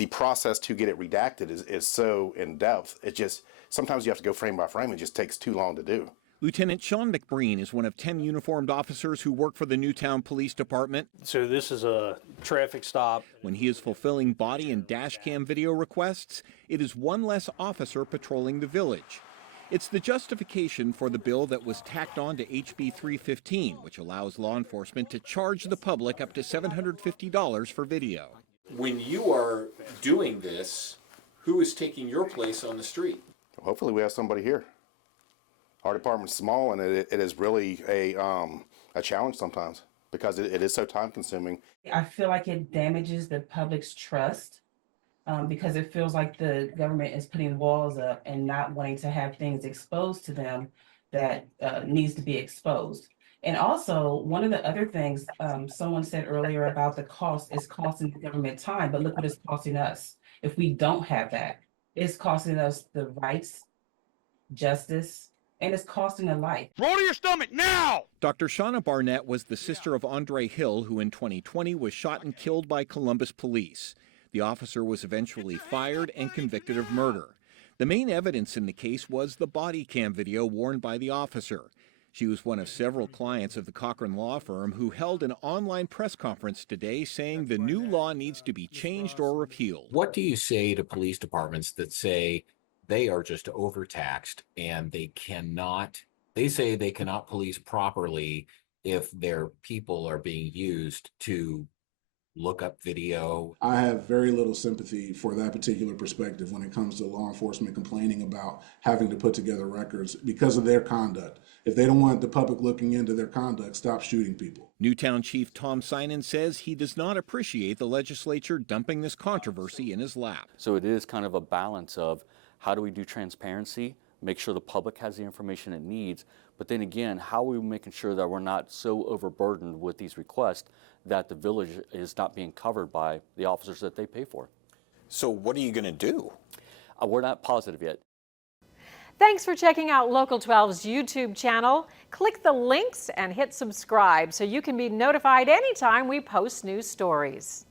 the process to get it redacted is so in depth. It just, sometimes you have to go frame by frame. It just takes too long to do. Lieutenant Sean McBreen is one of 10 uniformed officers who work for the Newtown Police Department. So this is a traffic stop. When he is fulfilling body and dash cam video requests, it is one less officer patrolling the village. It's the justification for the bill that was tacked on to HB 315, which allows law enforcement to charge the public up to $750 for video. When you are doing this, who is taking your place on the street? Hopefully we have somebody here. Our department's small, and it is really a challenge sometimes because it is so time consuming. I feel like it damages the public's trust because it feels like the government is putting walls up and not wanting to have things exposed to them that needs to be exposed. And also, one of the other things someone said earlier about the cost is costing the government time, but look what it's costing us. If we don't have that, it's costing us the rights, justice, and it's costing a life. Roll to your stomach now! Dr. Shauna Barnett was the sister of Andre Hill, who in 2020 was shot and killed by Columbus police. The officer was eventually fired and convicted of murder. The main evidence in the case was the body cam video worn by the officer. She was one of several clients of the Cochran law firm who held an online press conference today saying the new law needs to be changed or repealed. What do you say to police departments that say they are just overtaxed and they say they cannot police properly if their people are being used to look up video? I have very little sympathy for that particular perspective when it comes to law enforcement complaining about having to put together records because of their conduct. If they don't want the public looking into their conduct, stop shooting people. Newtown Chief Tom Synan says he does not appreciate the legislature dumping this controversy in his lap. So it is kind of a balance of how do we do transparency, make sure the public has the information it needs, but then again, how are we making sure that we're not so overburdened with these requests that the village is not being covered by the officers that they pay for. So what are you going to do? We're not positive yet. Thanks for checking out Local 12's YouTube channel. Click the links and hit subscribe so you can be notified anytime we post new stories.